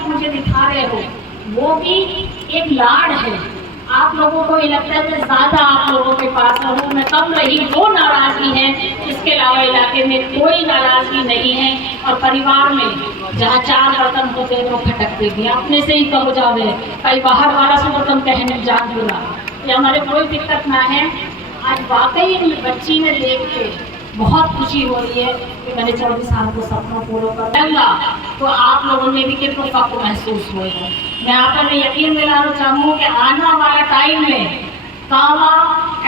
आप मुझे दिखा रहे हो वो भी एक लाड है। आप लोगों को ये लगता है मैं ज़्यादा आप लोगों के पास रहूँ, मैं कम रही, वो नाराज़गी है। इसके अलावा इलाके में कोई नाराज़गी नहीं है। और परिवार में जहाँ 4 बर्तन होते हैं तो खटकते भी, अपने से ही कहो जावे कई बाहर वाला से बर्तन कहने जान दूंगा, ये हमारे कोई दिक्कत ना है। आज वाकई बच्ची ने देख के बहुत खुशी हो रही है कि मैंने 24 साल को सपना पूरा कर दूंगा, तो आप लोगों में भी कितना फख्र महसूस होगा। मैं आप पर यकीन दिलाना चाहूँ कि आने वाला टाइम में कामा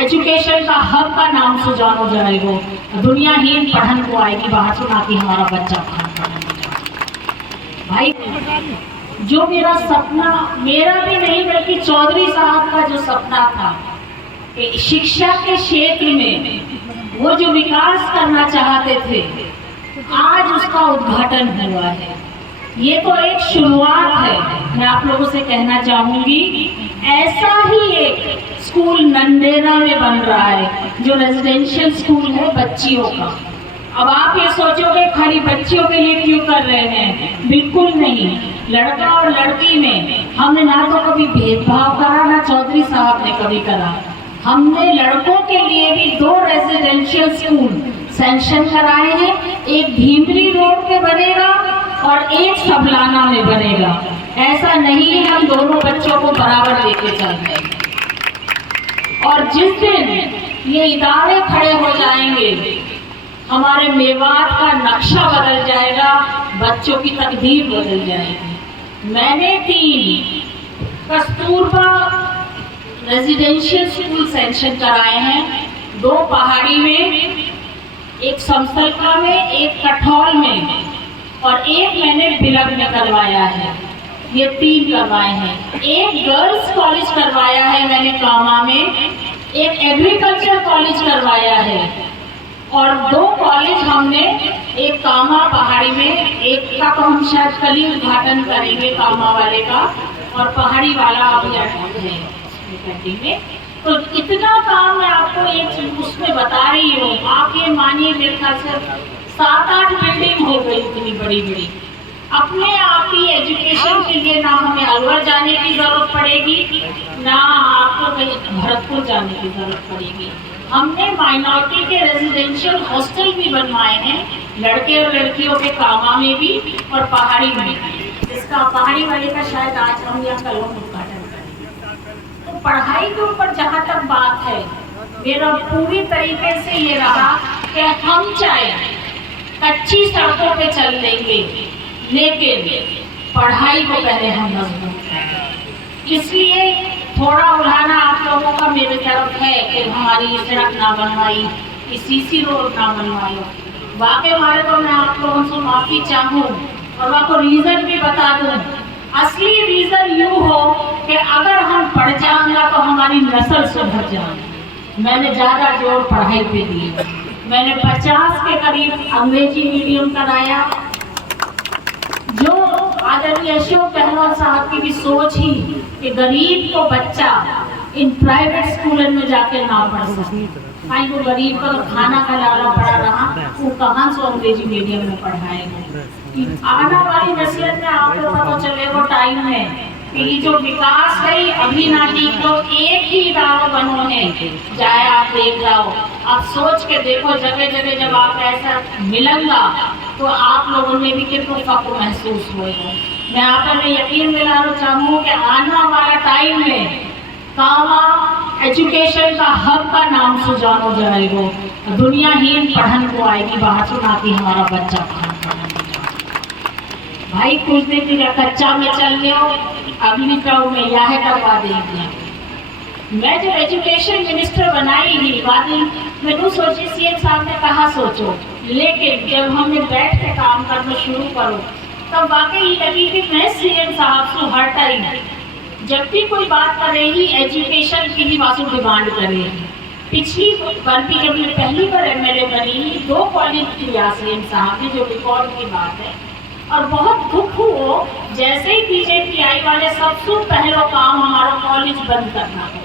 एजुकेशन का हब का नाम से जाना जाएगा। दुनियाहीन पढ़न को आएगी बाहर सुना कि हमारा बच्चा भाई। जो मेरा सपना, मेरा भी नहीं बल्कि चौधरी साहब का जो सपना था कि शिक्षा के क्षेत्र में वो जो विकास करना चाहते थे, आज उसका उद्घाटन हुआ है। ये तो एक शुरुआत है। मैं आप लोगों से कहना चाहूंगी ऐसा ही एक स्कूल नंदेरा में बन रहा है जो रेजिडेंशियल स्कूल है बच्चियों का। अब आप ये सोचोगे खाली बच्चियों के लिए क्यों कर रहे हैं, बिल्कुल नहीं। लड़का और लड़की में हमने ना तो कभी भेदभाव करा, ना चौधरी साहब ने कभी करा। हमने लड़कों के लिए भी 2 रेजिडेंशियल स्कूल सैंक्शन कराए हैं। एक भीमरी रोड पे बनेगा और एक सबलाना में बनेगा। ऐसा नहीं है, हम दोनों बच्चों को बराबर लेके चल रहे हैं। और जिस दिन ये इदारे खड़े हो जाएंगे हमारे मेवात का नक्शा बदल जाएगा, बच्चों की तकदीर बदल जाएगी। मैंने 3 कस्तूरबा रेजिडेंशियल स्कूल सैंक्शन कराए हैं, 2 पहाड़ी में, एक समसलका में, एक कठौल में और एक मैंने बिलग में करवाया है। ये 3 करवाए हैं। एक गर्ल्स कॉलेज करवाया है मैंने कामा में, एक एग्रीकल्चर कॉलेज करवाया है और 2 कॉलेज हमने, एक कामा पहाड़ी में, एक का तो हम शायद कल ही उद्घाटन करेंगे कामा वाले का, और पहाड़ी वाला अभी है में। तो इतना काम मैं आपको एक उसमें बता रही हूँ। आप ये मानिए मेरे ख्याल से 7-8 बिल्डिंग हो गई इतनी बड़ी बड़ी। अपने आप ही एजुकेशन के लिए ना हमें अलवर जाने की जरूरत पड़ेगी, ना आपको कहीं भरतपुर जाने की जरूरत पड़ेगी। हमने माइनॉरिटी के रेजिडेंशियल हॉस्टल भी बनवाए हैं, लड़के और लड़कियों के कामा में भी और पहाड़ी में भी, जिसका पहाड़ी वाले का शायद आज हम यहाँ कल उद्घाटन करेंगे। तो पढ़ाई के ऊपर जहाँ तक बात है, मेरा पूरी तरीके से ये रहा कि हम चाहे कच्ची सड़कों पे चल देंगे, लेकिन पढ़ाई को पहले हम मजबूत करें। इसलिए थोड़ा उड़ाना आप लोगों का मेरे तरफ है कि हमारी सड़क ना बनवाई, सीसी रोड ना बनवाई। वाकई हमारे को मैं आप लोगों से माफ़ी चाहूँ और आपको रीज़न भी बता दूँ। असली रीज़न यूँ हो कि अगर हम पढ़ जाएंगे तो हमारी नस्ल सुधर जाएगी। मैंने ज़्यादा जोर पढ़ाई पे दिया। मैंने 50 के करीब अंग्रेजी मीडियम कराया, जो आदरणीय अशोक गहलोत साहब की भी सोच ही कि गरीब को बच्चा इन प्राइवेट स्कूलों में जाके ना पढ़ सके। भाई वो गरीब का खाना का लाला पड़ा रहा, वो कहाँ से अंग्रेजी मीडियम में पढ़ाएगा। आने वाली नस्ल में आप लोगों को चले वो टाइम में कि जो विकास है अभी ना ठीक तो एक ही इदारा बनो है, चाहे आप देख जाओ, आप सोच के देखो जगह जगह जब आप ऐसा मिलेंगा तो आप लोगों में भी कितना फख्र महसूस होगा। मैं आप पर यकीन दिलाना चाहूँ कि आने वाला टाइम में कामा एजुकेशन का हब का नाम से जाना जाएगा। दुनियाहीन पढ़न को आएगी बाहर सुना कि हमारा बच्चा भाई कुछ दिन का कच्चा में चल रहे हो, अगली टर्म में यह करवा देंगे। मैं जब एजुकेशन मिनिस्टर बनाई ही बाद मैं तो सोची सीएम साहब ने कहा सोचो, लेकिन जब हमने बैठ के काम करना शुरू करो तब वाकई लगी कि मैं सीएम साहब से हर टाइम जब भी कोई बात करेगी एजुकेशन की ही वासु डिमांड करेगी। पिछली बार भी जब मैं पहली बार एमएलए बनी 2 कॉलेज किया सीएम साहब ने, जो रिकॉर्ड की बात है। और बहुत दुख हो जैसे ही बीजेपी आई वाले सबसे पहला काम हमारा कॉलेज बंद करना है।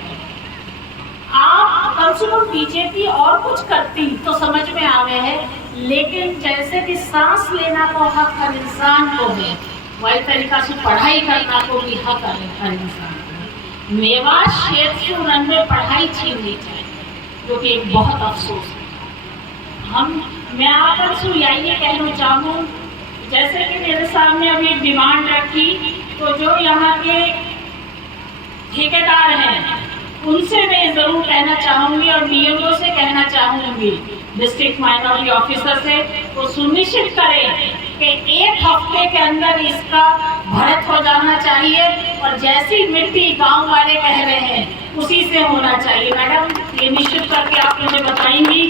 आप कम से कम बीजेपी और कुछ करती तो समझ में आ गए है, लेकिन जैसे कि सांस लेना को हक हर इंसान को है, वही तरीका से पढ़ाई करना को भी हक है हर इंसान को। मेवाड़ क्षेत्र से उन्होंने पढ़ाई छीन ली जाए, जो कि एक बहुत अफसोस है। मैं आप से यही कहना चाहूँ, जैसे कि मेरे सामने अभी डिमांड रखी, तो जो यहाँ के ठेकेदार हैं उनसे मैं ज़रूर कहना चाहूँगी और बीएमओ से कहना चाहूँगी, डिस्ट्रिक्ट माइनॉरिटी ऑफिसर से, वो सुनिश्चित करें कि 1 हफ्ते के अंदर इसका भरत हो जाना चाहिए और जैसी मिट्टी गांव वाले कह रहे हैं उसी से होना चाहिए। मैडम ये निश्चित करके आप मुझे बताएंगी।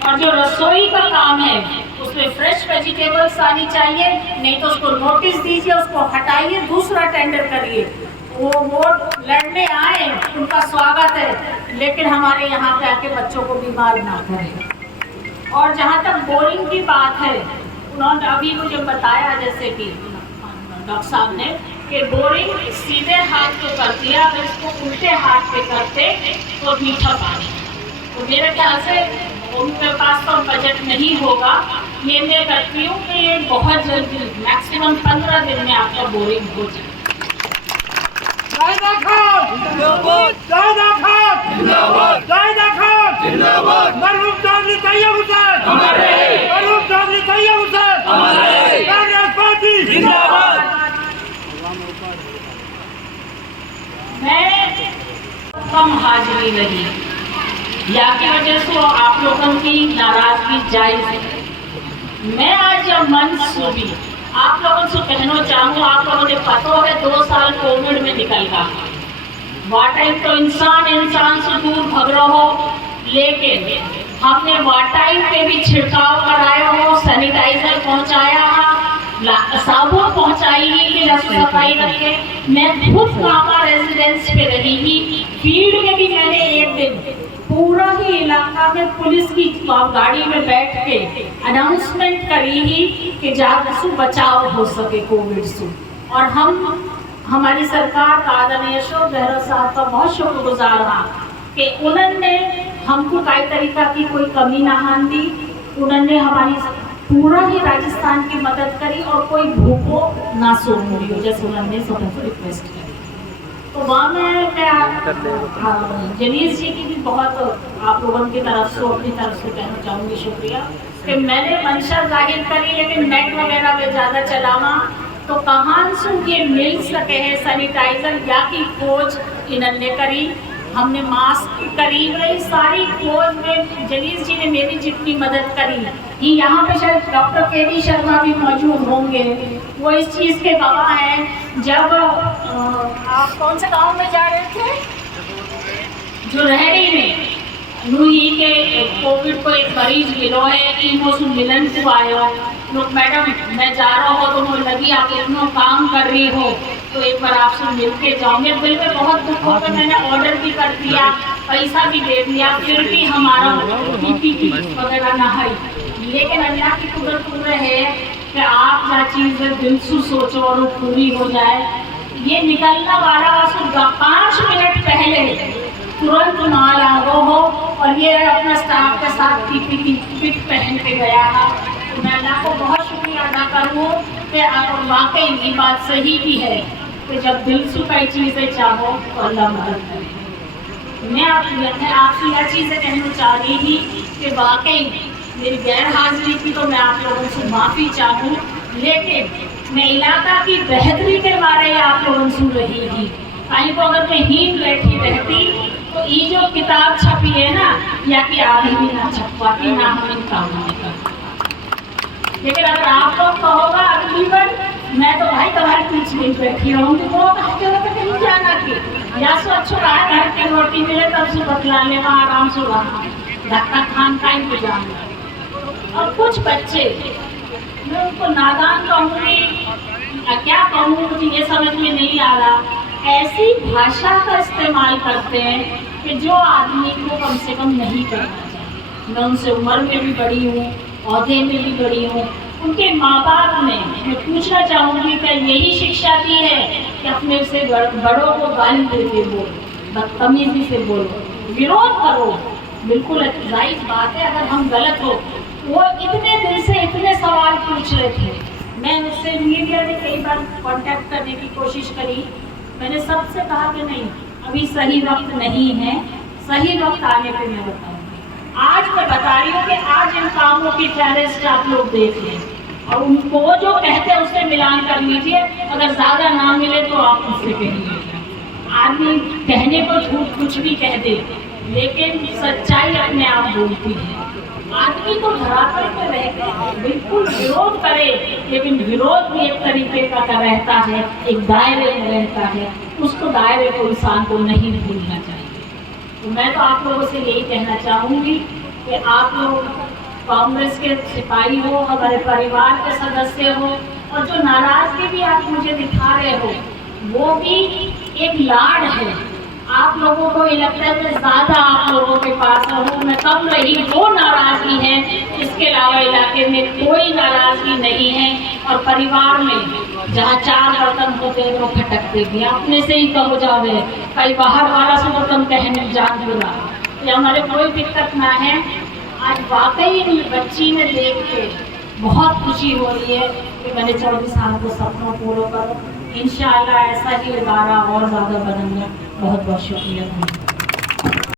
और जो रसोई का काम है उसमें फ्रेश वेजिटेबल्स आनी चाहिए, नहीं तो उसको नोटिस दीजिए, उसको हटाइए, दूसरा टेंडर करिए। वो वोट लड़ने आए, उनका स्वागत है, लेकिन हमारे यहाँ पे आके बच्चों को बीमार ना करें। और जहाँ तक बोरिंग की बात है, उन्होंने अभी मुझे बताया जैसे कि डॉक्टर साहब ने कि बोरिंग सीधे हाथ पे कर दिया, अगर इसको उल्टे हाथ पे करते तो मीठा पानी। तो मेरे ख्याल से उनके पास तो बजट नहीं होगा। ये मैं करती हूँ कि ये बहुत जल्दी मैक्सिमम 15 दिन में आपका बोरिंग हो जाए। मैं कम हाजिरी रही, या की वजह से आप लोगों की नाराजगी जायज है। मैं आज जब मन सुबी आप लोगों से कहना चाहूँ, आप लोगों ने पता है 2 साल कोविड में निकल गया। वाटाइम तो इंसान से दूर भग रहा हो, लेकिन हमने वाटाइम पे भी छिड़काव कराया हो, सैनिटाइजर पहुंचाया, साबुन पहुंचाई कि सफाई रखे। मैं खुद कामा रेजिडेंस पे रही ही, फील्ड में भी मैंने एक दिन पूरा ही इलाका में पुलिस की गाड़ी में बैठ के अनाउंसमेंट करी ही कि जागरूक बचाव हो सके कोविड से। और हमारी सरकार का आदरणीय अशोक गहलोत साहब का बहुत शुक्रगुजार रहा कि उन्होंने हमको कई तरीका की कोई कमी ना आन दी। उन्होंने हमारी पूरा ही राजस्थान की मदद करी और कोई भूखो ना सोने दी, जैसे उन्होंने सबको रिक्वेस्ट की। तो वहाँ मैं जनीश जी की भी बहुत आप लोगों की तरफ से अपनी तरफ से कहना चाहूँगी शुक्रिया कि मैंने मंशा जाहिर करी, लेकिन नेट वगैरह में ज़्यादा चलावा तो कहाँ से ये मिल सके है सैनिटाइजर या की खोज इन्होंने करी। हमने मास्क करी, वही सारी खोज में जनीश जी ने मेरी जितनी मदद करी। ये यहाँ पे शायद डॉक्टर के शर्मा भी मौजूद होंगे, वो इस चीज़ के गवाह हैं। जब आप कौन से गांव में जा रहे थे, जो रहरी में नूही के कोविड को एक मरीज मिलो है, इनको मिलन को आयो लोग, मैडम मैं जा रहा हो तो मुझे लगी आप इतना काम कर रही हो तो एक बार आपसे मिल के जाऊँगे। दिल में बहुत दुख होकर मैंने ऑर्डर भी कर दिया, पैसा भी दे दिया, फिर भी हमारा PPE वगैरह ना है। लेकिन अल्लाह की कुदरत है कि आप जो चीज़ दिल से सोचो और वो पूरी हो जाए। ये निकलना वाला 5 मिनट पहले तुरंत माल आ गो हो और ये अपना स्टाफ के साथ PPE किट पहन के गया है। तो मैं अल्लाह को बहुत शुक्रिया अदा करूँ कि वाकई ये बात सही भी है कि जब दिल से कई चीज़ें चाहो तो अल्लाह मदद करे। मैं आपसे यह चीज़ें कहना चाह रही थी कि वाकई मेरी गैर हाजिरी की तो मैं आप लोगों से माफ़ी चाहूँ, लेकिन मैं इलाका की बेहतरी के बारे में आप लोगों से रही थी। कहीं को अगर मैं हीन बैठी रहती तो ये जो किताब छपी है ना, या कि आधी भी ना छपवाती, ना हम इन कामों में करते। लेकिन अगर आप लोग कहोगा अगली बार, मैं तो भाई तुम्हारे पीछे नहीं बैठी रहूँगी, वो कहीं जाना कि या सो अच्छा रहा घर की रोटी मिले तब से बतला लेना, आराम से रहा धक्का खान का इंतजाम। और कुछ बच्चे, मैं उनको नादान कहूँगी क्या कहूँ, मुझे ये समझ में नहीं आ रहा, ऐसी भाषा का इस्तेमाल करते हैं कि जो आदमी को कम से कम नहीं करना चाहिए। मैं उनसे उम्र में भी बड़ी हूँ, औहदे में भी बड़ी हूँ। उनके माँ बाप ने मैं पूछना चाहूँगी कि यही शिक्षा दी है कि अपने से बड़ों को गाली देते बोलो, बदतमीजी से बोलो, विरोध करो, बिल्कुल जायज़ बात है। अगर हम गलत हो, वो इतने दिल से इतने सवाल पूछ रहे थे, मैं उससे मीडिया ने कई बार कांटेक्ट करने की कोशिश करी। मैंने सबसे कहा कि नहीं, अभी सही वक्त नहीं है, सही वक्त आने पे मैं बताऊंगी। आज मैं बता रही हूँ कि आज इन कामों की फहरिस्त आप लोग देख लें और उनको जो कहते हैं उससे मिलान कर लीजिए। अगर ज्यादा ना मिले तो आप उससे कहिए। आदमी कहने को झूठ कुछ भी कह दे, लेकिन सच्चाई अपने आप बोलती है। आदमी तो धरातल पे रहकर बिल्कुल विरोध करे, लेकिन विरोध भी एक तरीके का रहता है, एक दायरे में रहता है। उसको दायरे को इंसान को नहीं भूलना चाहिए। तो मैं तो आप लोगों से यही कहना चाहूँगी कि आप लोग कांग्रेस के सिपाही हो, हमारे परिवार के सदस्य हो, और जो नाराजगी भी आप मुझे दिखा रहे हो वो भी एक लाड है। आप लोगों को ये लगता है कि ज़्यादा आप लोगों के पास हूँ, मैं कम रही, वो नाराज़गी है। इसके अलावा इलाके में कोई नाराज़गी नहीं है। और परिवार में जहाँ 4 बर्तन होते हैं वो खटकते भी, अपने से ही कहो जावे, कई बाहर वाला से तो तुम कहने जान बोला, ये हमारे कोई दिक्कत ना है। आज वाकई बच्ची में देख के बहुत खुशी हो रही है कि मैंने 24 साल को सपना पूरा करो। इंशाअल्लाह ऐसा ही इदारा और ज़्यादा बनूंगा। बहुत बहुत शुक्रिया।